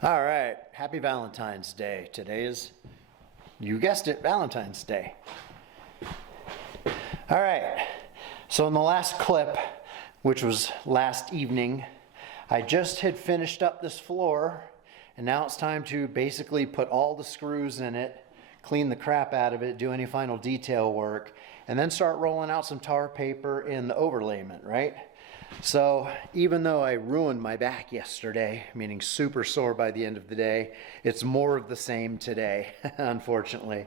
All right, happy Valentine's Day. Today is, you guessed it, Valentine's Day. All right, so in the last clip, which was last evening, I just had finished up this floor, and now it's time to basically put all the screws in it, clean the crap out of it, do any final detail work, and then start rolling out some tar paper in the overlayment, right? So even though I ruined my back yesterday, meaning super sore by the end of the day, it's more of the same today, unfortunately.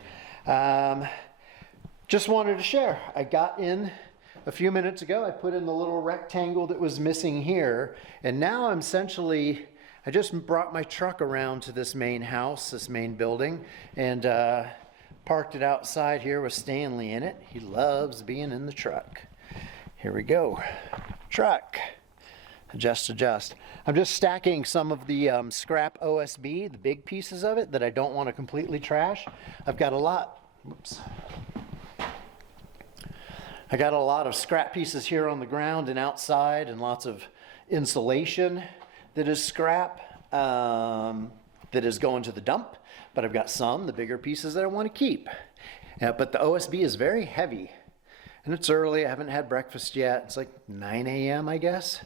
Just wanted to share. I got in a few minutes ago. I put in the little rectangle that was missing here, and now I'm essentially, I just brought my truck around to this main house, this main building, and parked it outside here with Stanley in it. He loves being in the truck. Here we go. Truck. Adjust. I'm just stacking some of the scrap OSB, the big pieces of it that I don't want to completely trash. I've got a lot. Whoops. I got a lot of scrap pieces here on the ground and outside, and lots of insulation that is scrap that is going to the dump. But I've got some, the bigger pieces that I want to keep. But the OSB is very heavy. And it's early. I haven't had breakfast yet. It's like 9 a.m., I guess.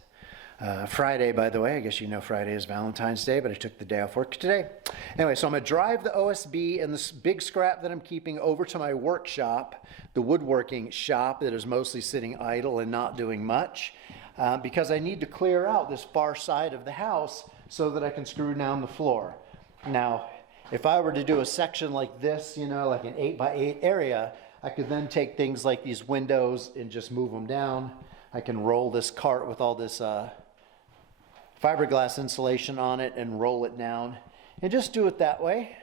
Friday, by the way. I guess you know Friday is Valentine's Day, but I took the day off work today. Anyway, so I'm going to drive the OSB and this big scrap that I'm keeping over to my workshop, the woodworking shop that is mostly sitting idle and not doing much, because I need to clear out this far side of the house so that I can screw down the floor. Now, if I were to do a section like this, you know, like an 8x8 area, I could then take things like these windows and just move them down. I can roll this cart with all this fiberglass insulation on it and roll it down and just do it that way,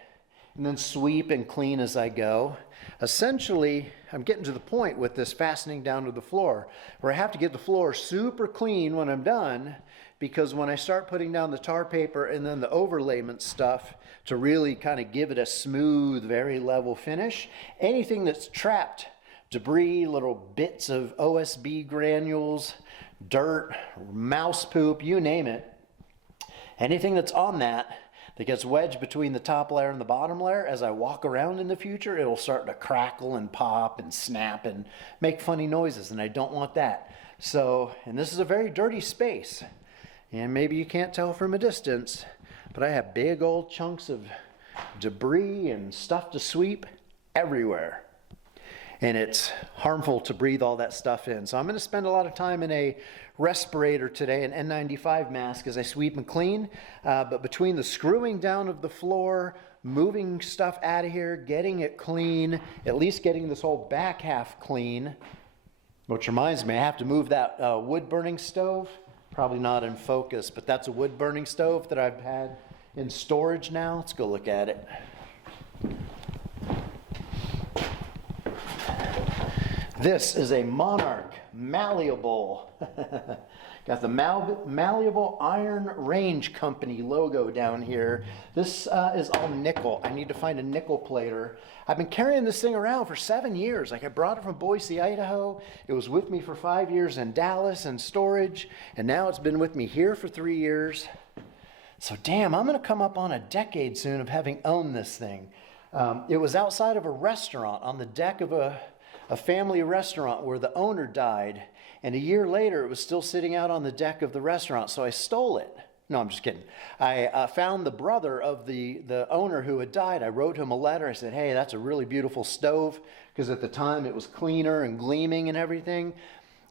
and then sweep and clean as I go. Essentially, I'm getting to the point with this fastening down to the floor where I have to get the floor super clean when I'm done, because when I start putting down the tar paper and then the overlayment stuff to really kind of give it a smooth, very level finish, anything that's trapped, debris, little bits of OSB granules, dirt, mouse poop, you name it, anything that's on that gets wedged between the top layer and the bottom layer, as I walk around in the future, it'll start to crackle and pop and snap and make funny noises, and I don't want that. So, and this is a very dirty space, and maybe you can't tell from a distance, but I have big old chunks of debris and stuff to sweep everywhere. And it's harmful to breathe all that stuff in. So I'm going to spend a lot of time in a respirator today, an N95 mask, as I sweep and clean. But between the screwing down of the floor, moving stuff out of here, getting it clean, at least getting this whole back half clean, which reminds me, I have to move that wood burning stove. Probably not in focus, but that's a wood burning stove that I've had in storage now. Let's go look at it. This is a Monarch malleable. Got the malleable Iron Range Company logo down here. This is all nickel. I need to find a nickel plater. I've been carrying this thing around for 7 years. Like, I brought it from Boise, Idaho. It was with me for 5 years in Dallas in storage, and now it's been with me here for 3 years. So damn, I'm going to come up on a decade soon of having owned this thing. It was outside of a restaurant on the deck of a family restaurant where the owner died, and a year later it was still sitting out on the deck of the restaurant, so I stole it. No, I'm just kidding. I found the brother of the owner who had died. I wrote him a letter. I said, hey, that's a really beautiful stove, because at the time it was cleaner and gleaming and everything.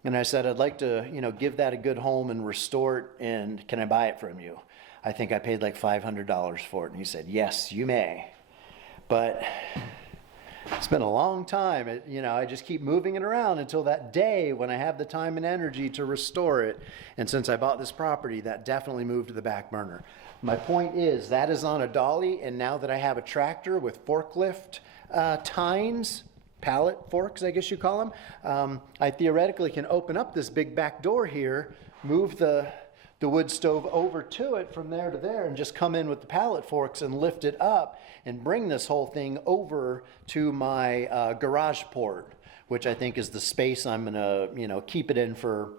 And I said, I'd like to, give that a good home and restore it, and can I buy it from you? I think I paid like $500 for it. And he said, yes, you may. But it's been a long time. I just keep moving it around until that day when I have the time and energy to restore it. And since I bought this property, that definitely moved to the back burner. My point is, that is on a dolly, and now that I have a tractor with forklift tines, pallet forks, I guess you call them, I theoretically can open up this big back door here, move the wood stove over to it from there to there, and just come in with the pallet forks and lift it up and bring this whole thing over to my garage port, which I think is the space I'm going to, keep it in for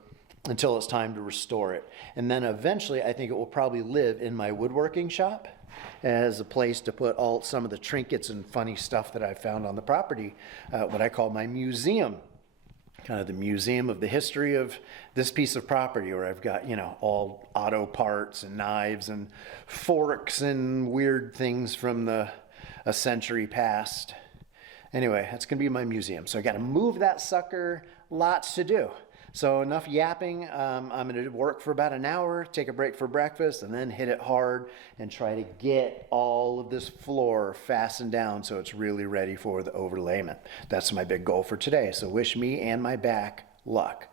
until it's time to restore it. And then eventually I think it will probably live in my woodworking shop as a place to put some of the trinkets and funny stuff that I found on the property, what I call my museum. Kind of the museum of the history of this piece of property, where I've got, all auto parts and knives and forks and weird things from a century past. Anyway, that's going to be my museum. So I got to move that sucker. Lots to do. So enough yapping. I'm going to work for about an hour, take a break for breakfast, and then hit it hard and try to get all of this floor fastened down so it's really ready for the overlayment. That's my big goal for today. So wish me and my back luck.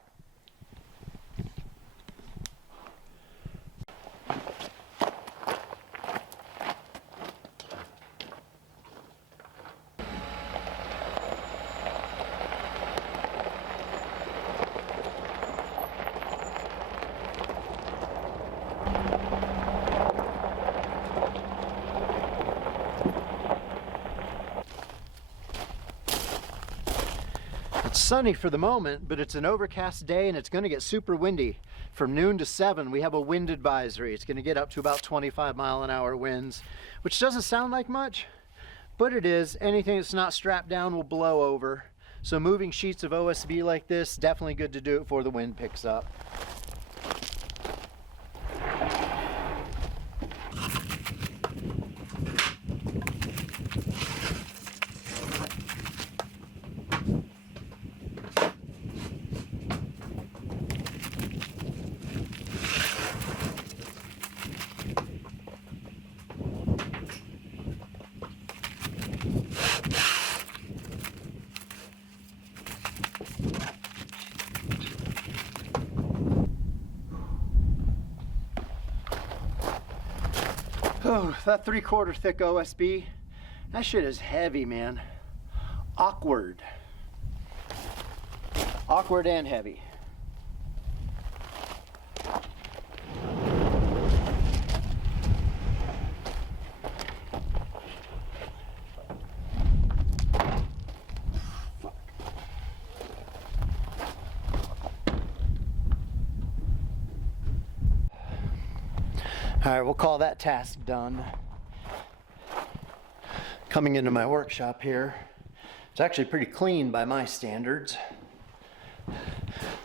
It's sunny for the moment, but it's an overcast day and it's going to get super windy. From noon to 7, we have a wind advisory. It's going to get up to about 25-mile-an-hour winds, which doesn't sound like much, but it is. Anything that's not strapped down will blow over. So moving sheets of OSB like this, definitely good to do it before the wind picks up. Oh, that 3/4 thick OSB, that shit is heavy, man. Awkward. Awkward and heavy. All right, we'll call that task done. Coming into my workshop here, it's actually pretty clean by my standards.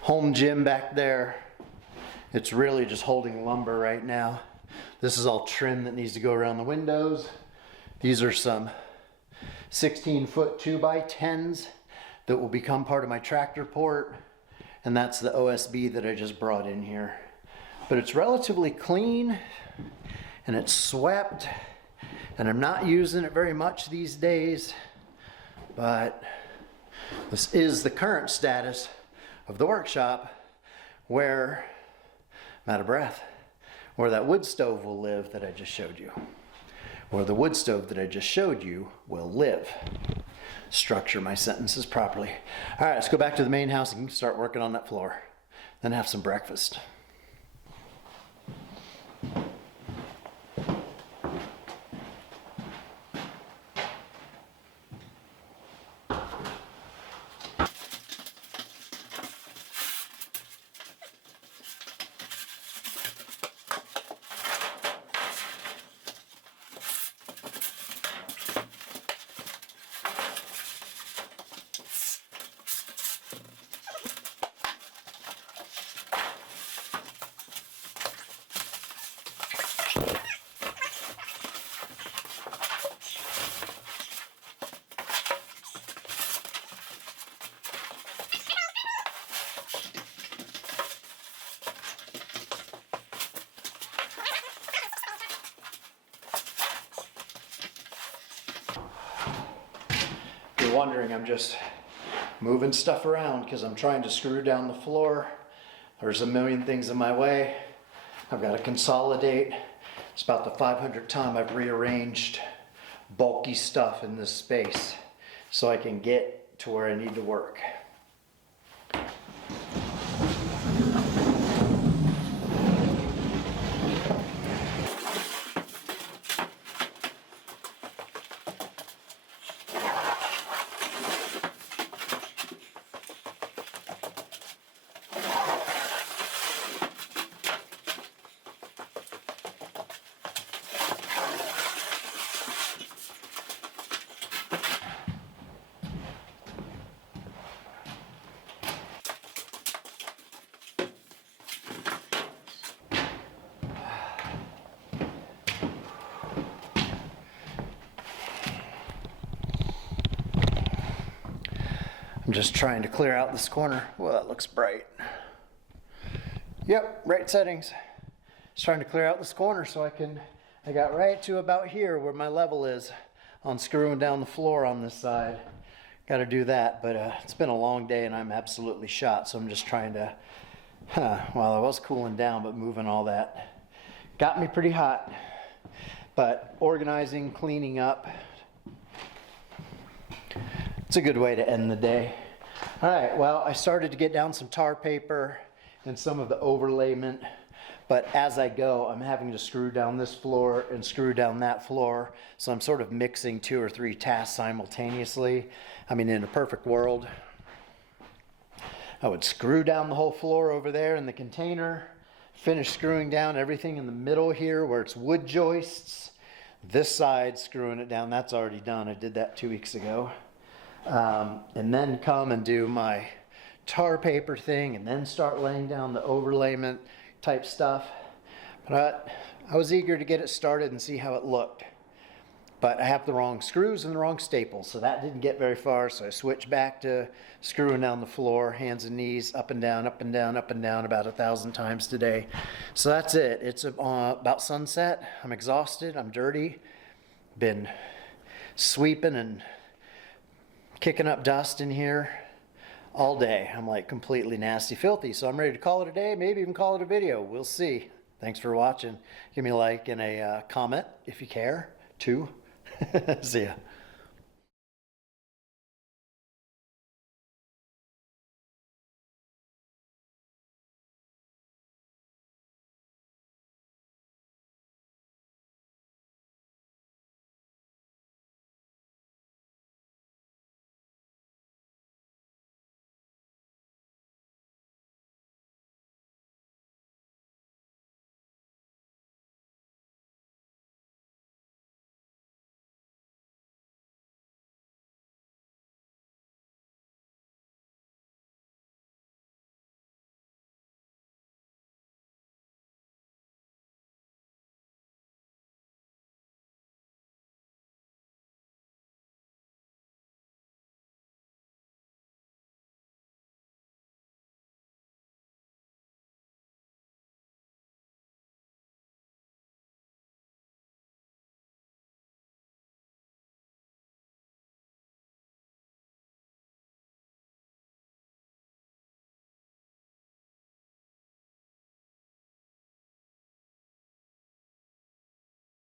Home gym back there. It's really just holding lumber right now. This is all trim that needs to go around the windows. These are some 16-foot 2x10s that will become part of my tractor port. And that's the OSB that I just brought in here. But it's relatively clean and it's swept, and I'm not using it very much these days, but this is the current status of the workshop, where I'm out of breath, where that wood stove will live that I just showed you, where the wood stove that I just showed you will live. Structure my sentences properly. All right, let's go back to the main house and start working on that floor, then have some breakfast. Wondering, I'm just moving stuff around because I'm trying to screw down the floor. There's a million things in my way. I've got to consolidate. It's about the 500th time I've rearranged bulky stuff in this space so I can get to where I need to work. just trying to clear out this corner. Well, that looks bright. Yep, right settings. Just trying to clear out this corner so I got right to about here where my level is on screwing down the floor on this side. Got to do that, but it's been a long day and I'm absolutely shot, so I'm just trying to, well, I was cooling down, but moving all that got me pretty hot. But organizing, cleaning up, it's a good way to end the day. All right, well, I started to get down some tar paper and some of the overlayment, but as I go, I'm having to screw down this floor and screw down that floor, so I'm sort of mixing 2 or 3 tasks simultaneously. I mean, in a perfect world, I would screw down the whole floor over there in the container, finish screwing down everything in the middle here where it's wood joists. This side, screwing it down, that's already done. I did that 2 weeks ago. And then come and do my tar paper thing and then start laying down the overlayment type stuff. But I was eager to get it started and see how it looked. But I have the wrong screws and the wrong staples, so that didn't get very far. So I switched back to screwing down the floor, hands and knees, up and down, up and down, up and down about 1,000 times today. So that's it. It's about sunset. I'm exhausted. I'm dirty. Been sweeping and kicking up dust in here all day. I'm like completely nasty, filthy. So I'm ready to call it a day, maybe even call it a video. We'll see. Thanks for watching. Give me a like and a comment if you care. 2. See ya.